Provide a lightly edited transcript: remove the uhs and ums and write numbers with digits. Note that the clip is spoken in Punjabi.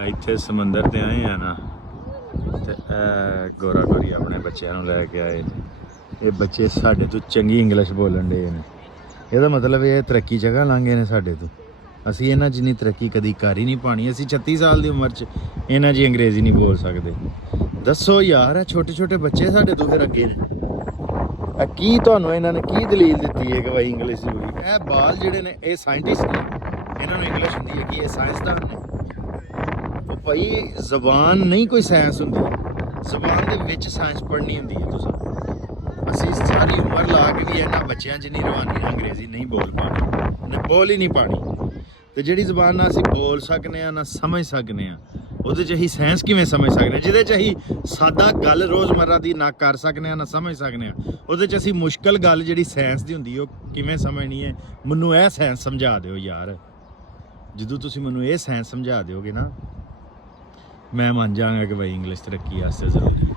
ਇੱਥੇ ਸਮੁੰਦਰ ਤੇ ਆਏ ਆ ਨਾ ਤੇ ਗੋਰਾ ਗੋਰੀ ਆਪਣੇ ਬੱਚਿਆਂ ਨੂੰ ਲੈ ਕੇ ਆਏ ਨੇ। ਇਹ ਬੱਚੇ ਸਾਡੇ ਤੋਂ ਚੰਗੀ ਇੰਗਲਿਸ਼ ਬੋਲਣ ਦੇ ਨੇ। ਇਹਦਾ ਮਤਲਬ ਇਹ ਤਰੱਕੀ ਜਗ੍ਹਾ ਲੰਘੇ ਨੇ ਸਾਡੇ ਤੋਂ। ਅਸੀਂ ਇਹਨਾਂ ਜਿੰਨੀ ਤਰੱਕੀ ਕਦੀ ਕਰ ਹੀ ਨਹੀਂ ਪਾਣੀ। ਅਸੀਂ 36 ਸਾਲ ਦੀ ਉਮਰ 'ਚ ਇਹਨਾਂ ਜੀ ਅੰਗਰੇਜ਼ੀ ਨਹੀਂ ਬੋਲ ਸਕਦੇ। ਦੱਸੋ ਯਾਰ, ਇਹ ਛੋਟੇ ਛੋਟੇ ਬੱਚੇ ਸਾਡੇ ਤੋਂ ਫਿਰ ਅੱਗੇ ਨੇ। ਕੀ ਤੁਹਾਨੂੰ ਇਹਨਾਂ ਨੇ ਕੀ ਦਲੀਲ ਦਿੱਤੀ ਹੈ ਕਿ ਭਾਈ ਇੰਗਲਿਸ਼ ਜ਼ਰੂਰੀ? ਇਹ ਬਾਲ ਜਿਹੜੇ ਨੇ ਇਹ ਸਾਇੰਟਿਸਟ ਨੇ, ਇਹਨਾਂ ਨੂੰ ਇੰਗਲਿਸ਼ ਹੁੰਦੀ ਹੈ ਕਿ ਇਹ ਸਾਇੰਸਦਾਨ ਨੇ। ਉਹ ਭਾਈ ਜ਼ਬਾਨ ਨਹੀਂ ਕੋਈ ਸਾਇੰਸ ਹੁੰਦੀ, ਜ਼ਬਾਨ ਦੇ ਵਿੱਚ ਸਾਇੰਸ ਪੜ੍ਹਨੀ ਹੁੰਦੀ ਹੈ। ਤੁਸੀਂ ਅਸੀਂ ਸਾਰੀ ਉਮਰ ਲਾ ਕੇ ਵੀ ਇਹਨਾਂ ਬੱਚਿਆਂ ਜਿੰਨੀ ਰਵਾਨੀ ਅੰਗਰੇਜ਼ੀ ਨਹੀਂ ਬੋਲ ਪਾਣੀ, ਬੋਲ ਹੀ ਨਹੀਂ ਪਾਣੀ। ਤੇ ਜਿਹੜੀ ਜ਼ਬਾਨ ਨਾਲ ਅਸੀਂ ਬੋਲ ਸਕਨੇ ਆ ਨਾ ਸਮਝ ਸਕਨੇ ਆ, ਉਹਦੇ 'ਚ ਅਸੀਂ ਸਾਇੰਸ ਕਿਵੇਂ ਸਮਝ ਸਕਦੇ? ਜਿਹਦੇ 'ਚ ਅਸੀਂ ਸਾਦਾ ਗੱਲ ਰੋਜ਼ਮर्रा ਦੀ ਨਾ ਕਰ ਸਕਨੇ ਆ ਨਾ ਸਮਝ ਸਕਨੇ ਆ, ਉਹਦੇ 'ਚ ਅਸੀਂ ਮੁਸ਼ਕਲ ਗੱਲ ਜਿਹੜੀ ਸਾਇੰਸ ਦੀ ਹੁੰਦੀ ਉਹ ਕਿਵੇਂ ਸਮਝਣੀ ਹੈ? ਮੈਨੂੰ ਇਹ ਸਾਇੰਸ ਸਮਝਾ ਦਿਓ ਯਾਰ। ਜਦੋਂ ਤੁਸੀਂ ਮੈਨੂੰ ਇਹ ਸਾਇੰਸ ਸਮਝਾ ਦਿਓਗੇ ਨਾ, ਮੈਂ ਮੰਨ ਜਾਵਾਂਗਾ ਕਿ ਭਾਈ ਇੰਗਲਿਸ਼ ਤਰੱਕੀ ਵਾਸਤੇ ਜ਼ਰੂਰੀ ਹੈ।